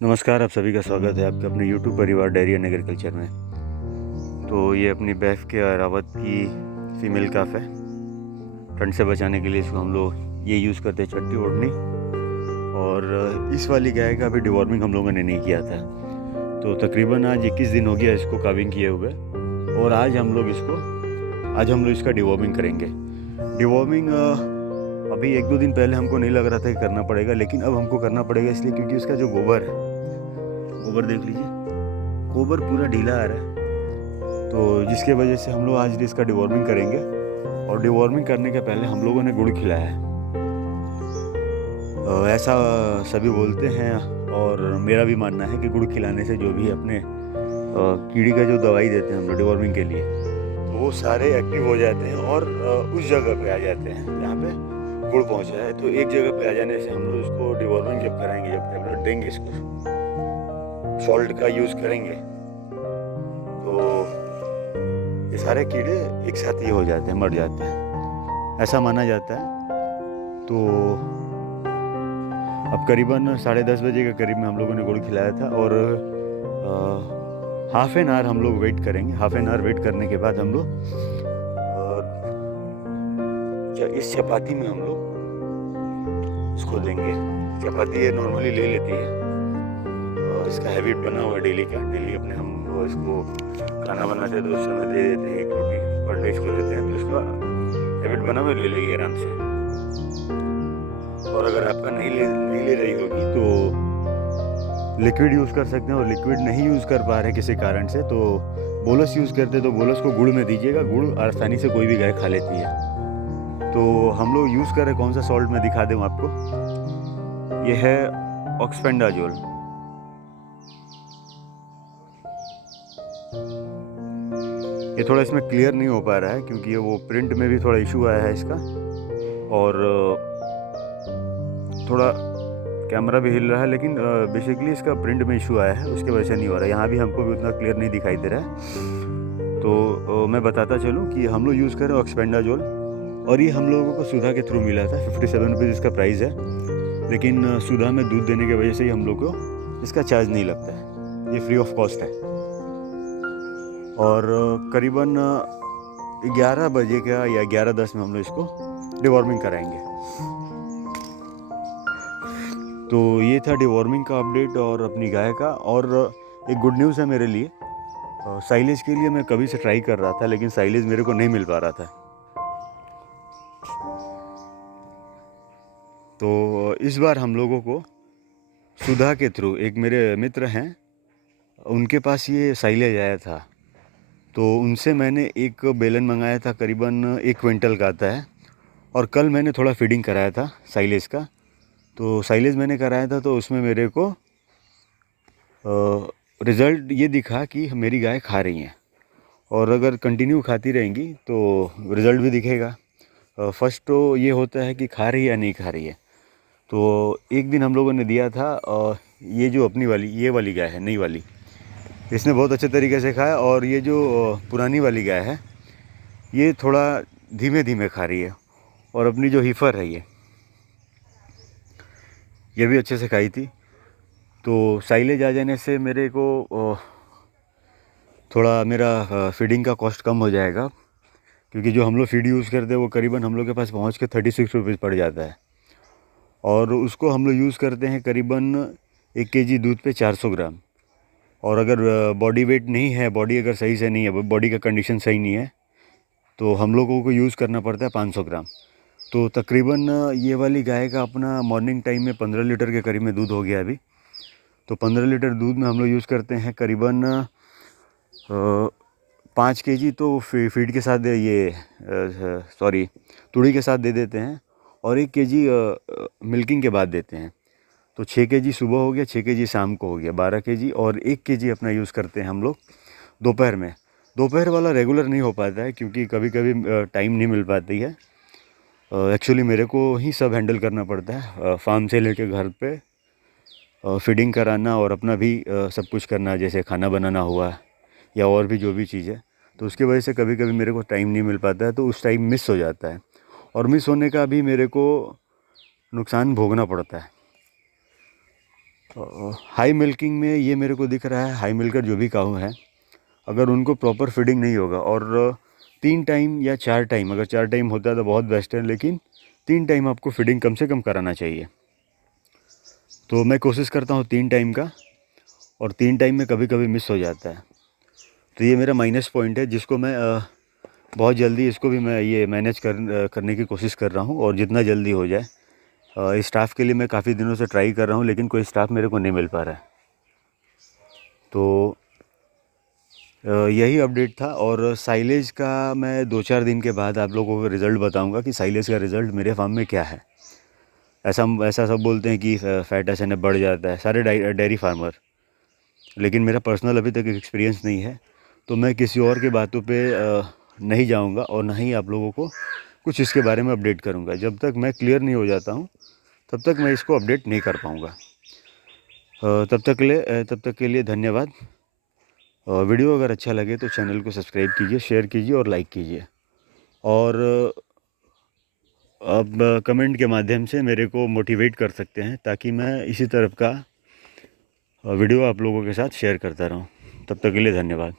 नमस्कार, आप सभी का स्वागत है आपके अपने YouTube परिवार डेयरी एंड एग्रीकल्चर में। तो ये अपनी बैफ के रावत की फीमेल काफ है। ठंड से बचाने के लिए इसको हम लोग ये यूज़ करते हैं, चट्टी ओढ़नी। और इस वाली गाय का अभी डिवॉर्मिंग हम लोगों ने नहीं किया था। तो तकरीबन आज 21 दिन हो गया इसको काविंग किए हुए। और आज हम लोग इसका डिवॉर्मिंग करेंगे। डिवॉर्मिंग अभी 1-2 दिन पहले हमको नहीं लग रहा था कि करना पड़ेगा, लेकिन अब हमको करना पड़ेगा इसलिए क्योंकि उसका जो गोबर है, गोबर देख लीजिए, गोबर पूरा ढीला आ रहा है। तो जिसके वजह से हम लोग आज इसका डिवॉर्मिंग करेंगे। और डिवॉर्मिंग करने के पहले हम लोगों ने गुड़ खिलाया है। ऐसा सभी बोलते हैं और मेरा भी मानना है कि गुड़ खिलाने से जो भी अपने कीड़ी का जो दवाई देते हैं हम लोग डिवॉर्मिंग के लिए, तो वो सारे एक्टिव हो जाते हैं और उस जगह पे आ जाते हैं जहाँ पे गुड़ पहुँचा है। तो एक जगह पे आ जाने से हम लोग उसको डिवॉर्मिंग जब कराएंगे, जब टेबलेट देंगे, इसको सॉल्ट का यूज़ करेंगे, तो ये सारे कीड़े एक साथ ही हो जाते हैं, मर जाते हैं, ऐसा माना जाता है। तो अब करीबन 10:30 बजे के करीब में हम लोगों ने गुड़ खिलाया था। और हाफ एन आवर हम लोग वेट करेंगे। हाफ एन आवर वेट करने के बाद हम लोग इस चपाती में हम लोग इसको देंगे। चपाती ये नॉर्मली ले लेती है और इसका हैबिट बना हुआ है डेली का। डेली अपने हम वो इसको खाना बनाते हैं तो उस समय दे देते हैं, एक रोटी पर डे इसको देते हैं, तो इसका हैबिट बना हुआ ले लेगी आराम से। और अगर आपका नहीं ले रही होगी तो लिक्विड यूज़ कर सकते हैं। और लिक्विड नहीं यूज़ कर पा रहे किसी कारण से तो बोलस यूज़ करते हैं, तो बोलस को गुड़ में दीजिएगा। गुड़ आसानी से कोई भी गाय खा लेती है। तो हम लोग यूज़ कर रहे कौन सा सॉल्ट मैं दिखा दूँ आपको। ये है ऑक्सपेंडाजोल। ये थोड़ा इसमें क्लियर नहीं हो पा रहा है क्योंकि ये वो प्रिंट में भी थोड़ा इशू आया है इसका, और थोड़ा कैमरा भी हिल रहा है, लेकिन बेसिकली इसका प्रिंट में इशू आया है, उसकी वजह से नहीं हो रहा है। यहाँ भी हमको भी उतना क्लियर नहीं दिखाई दे रहा है। तो मैं बताता चलूँ कि हम लोग यूज़ करें ऑक्सपेंडाजोल। और ये हम लोगों को सुधा के थ्रू मिला था। 57 रुपीज़ इसका प्राइस है, लेकिन सुधा में दूध देने की वजह से ही हम लोग को इसका चार्ज नहीं लगता है, ये फ्री ऑफ कॉस्ट है। और करीबन 11 बजे का या 11:10 में हम लोग इसको डिवॉर्मिंग कराएंगे। तो ये था डिवॉर्मिंग का अपडेट और अपनी गाय का। और एक गुड न्यूज़ है मेरे लिए, साइलेज के लिए मैं कभी से ट्राई कर रहा था, लेकिन साइलेज मेरे को नहीं मिल पा रहा था। तो इस बार हम लोगों को सुधा के थ्रू, एक मेरे मित्र हैं, उनके पास ये साइलेज आया था, तो उनसे मैंने एक बेलन मंगाया था, करीबन 1 क्विंटल का आता है। और कल मैंने थोड़ा फीडिंग कराया था साइलेज का। तो साइलेज मैंने कराया था तो उसमें मेरे को रिज़ल्ट ये दिखा कि मेरी गाय खा रही हैं। और अगर कंटिन्यू खाती रहेंगी तो रिज़ल्ट भी दिखेगा। फर्स्ट तो ये होता है कि खा रही है या नहीं खा रही है। तो एक दिन हम लोगों ने दिया था, ये जो अपनी वाली ये वाली गाय है, नई वाली, इसने बहुत अच्छे तरीके से खाया। और ये जो पुरानी वाली गाय है, ये थोड़ा धीमे धीमे खा रही है। और अपनी जो हीफर है ये भी अच्छे से खाई थी। तो साइलेज आ जाने से मेरे को थोड़ा मेरा फीडिंग का कॉस्ट कम हो जाएगा, क्योंकि जो हम लोग फीड यूज़ करते हैं वो करीबन हम लोग के पास पहुंच के 36 रुपीज़ पड़ जाता है। और उसको हम लोग यूज़ करते हैं करीबन 1 केजी दूध पे 400 ग्राम। और अगर बॉडी वेट नहीं है, बॉडी अगर सही से नहीं है, बॉडी का कंडीशन सही नहीं है, तो हम लोगों को यूज़ करना पड़ता है 500 ग्राम। तो तकरीबन ये वाली गाय का अपना मॉर्निंग टाइम में 15 लीटर के करीब में दूध हो गया अभी। तो 15 लीटर दूध में हम लोग यूज़ करते हैं करीबन 5 केजी तो फीड के साथ तुड़ी के साथ दे देते हैं। और 1 केजी मिल्किंग के बाद देते हैं। तो 6 केजी सुबह हो गया, 6 केजी शाम को हो गया, 12 केजी। और 1 केजी अपना यूज़ करते हैं हम लोग दोपहर में। दोपहर वाला रेगुलर नहीं हो पाता है क्योंकि कभी कभी टाइम नहीं मिल पाती है। एक्चुअली मेरे को ही सब हैंडल करना पड़ता है, फार्म से लेके घर पे फीडिंग कराना और अपना भी सब कुछ करना, जैसे खाना बनाना हुआ या और भी जो भी चीज़ है। तो उसकी वजह से कभी कभी मेरे को टाइम नहीं मिल पाता है, तो उस टाइम मिस हो जाता है। और मिस होने का भी मेरे को नुकसान भोगना पड़ता है। हाई मिल्किंग में ये मेरे को दिख रहा है, हाई मिल्कर जो भी काऊ है, अगर उनको प्रॉपर फीडिंग नहीं होगा और 3 टाइम या 4 टाइम, अगर 4 टाइम होता है तो बहुत बेस्ट है, लेकिन 3 टाइम आपको फीडिंग कम से कम कराना चाहिए। तो मैं कोशिश करता हूँ 3 टाइम का, और 3 टाइम में कभी कभी मिस हो जाता है। तो ये मेरा माइनस पॉइंट है, जिसको मैं बहुत जल्दी इसको भी मैं ये मैनेज करने की कोशिश कर रहा हूँ, और जितना जल्दी हो जाए। स्टाफ के लिए मैं काफ़ी दिनों से ट्राई कर रहा हूँ, लेकिन कोई स्टाफ मेरे को नहीं मिल पा रहा है। तो यही अपडेट था। और साइलेज का मैं 2-4 दिन के बाद आप लोगों को रिज़ल्ट बताऊंगा कि साइलेज का रिज़ल्ट मेरे फार्म में क्या है। ऐसा सब बोलते हैं कि फैट एसएनएफ बढ़ जाता है, सारे डेयरी फार्मर, लेकिन मेरा पर्सनल अभी तक एक्सपीरियंस नहीं है। तो मैं किसी और के बातों पे नहीं जाऊंगा, और ना ही आप लोगों को कुछ इसके बारे में अपडेट करूंगा। जब तक मैं क्लियर नहीं हो जाता हूं, तब तक मैं इसको अपडेट नहीं कर पाऊंगा। तब तक के लिए धन्यवाद। वीडियो अगर अच्छा लगे तो चैनल को सब्सक्राइब कीजिए, शेयर कीजिए और लाइक कीजिए। और अब कमेंट के माध्यम से मेरे को मोटिवेट कर सकते हैं, ताकि मैं इसी तरफ का वीडियो आप लोगों के साथ शेयर करता रहूं। तब तक के लिए धन्यवाद।